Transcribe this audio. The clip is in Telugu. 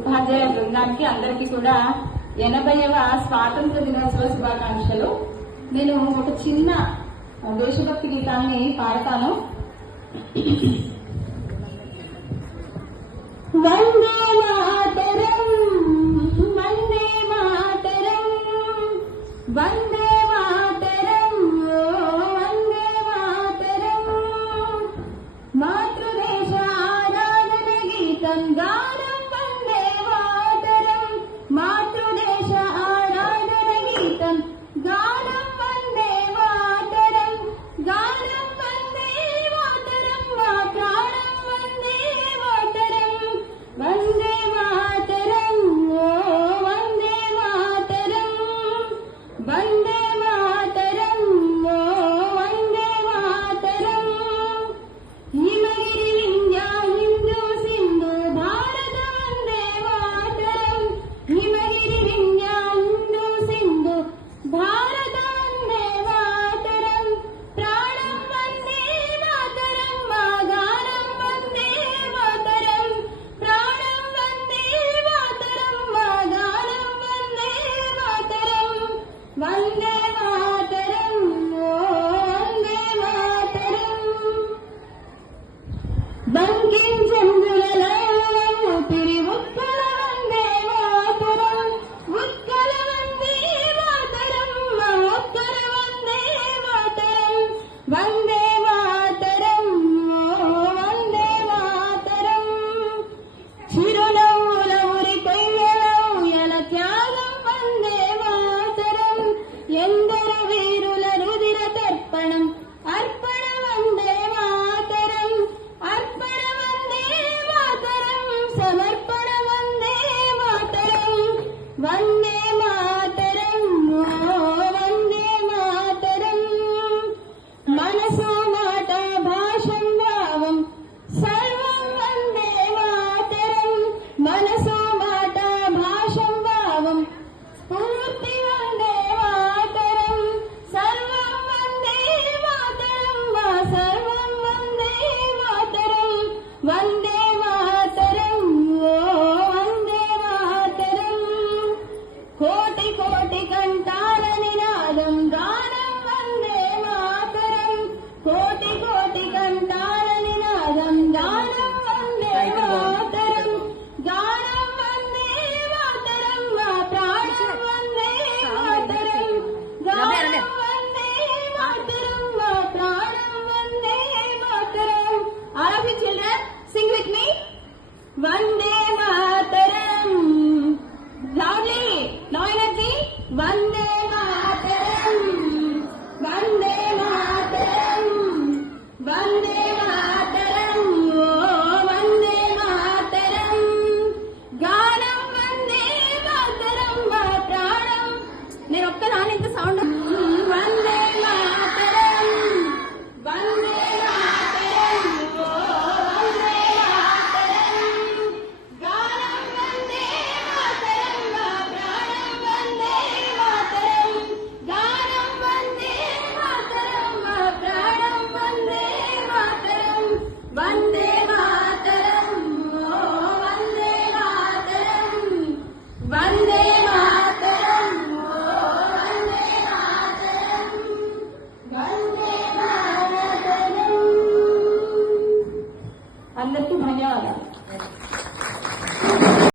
ఉపాధ్యాయ బృందానికి అందరికీ కూడా 80వ స్వాతంత్ర దినోత్సవ శుభాకాంక్షలు. నేను ఒక చిన్న దేశభక్తి గీతాన్ని పాడతాను. వందే మాతరం, వందే మాతరం, వందే మాతరం, వందే మాతరం. మాతృదేశ ఆరాధన గీతం గానం వందే మాతరం, మాతృదేశ ఆరాధన గీతం గానం వందే మాతరం, గానం వందే మాతరం, మా ప్రాణం వందే మాతరం, వందే మాతరం, ఓ వందే మాతరం, వందే మాతరం, ఓ వందే మాతరం. హిమగిరి వింధ్య హిందూ సింధు భారత వందే మాతరం, హిమగిరి వింధ్య హిందూ సింధు భారత వందే మాతరం. ప్రాణం వందే మాతరం, మా గానం వందే మాతరం, ప్రాణం వందే మాతరం, మా గానం వందే మాతరం, వందే మాతరం, ఓ వందే మాతరం. బంకిం చంద్రులలో ఊపిరి ఉత్కల వందే మాతరం, ఉత్కల వందే మాతరం, మా ఉత్కల వందే మాతరం, వందే మాతరం, ఓ వందే మాతరం. చిరునవ్వుల ఉరి కొయ్యల ఊయల త్యాగం వందే మాతరం, ఎందరు వీరుల రుధిర తర్పణం అర్పణ వందే మాతరం, అర్పణ వందే మాతరం, సమర్పణ వందే మాతరం, వందే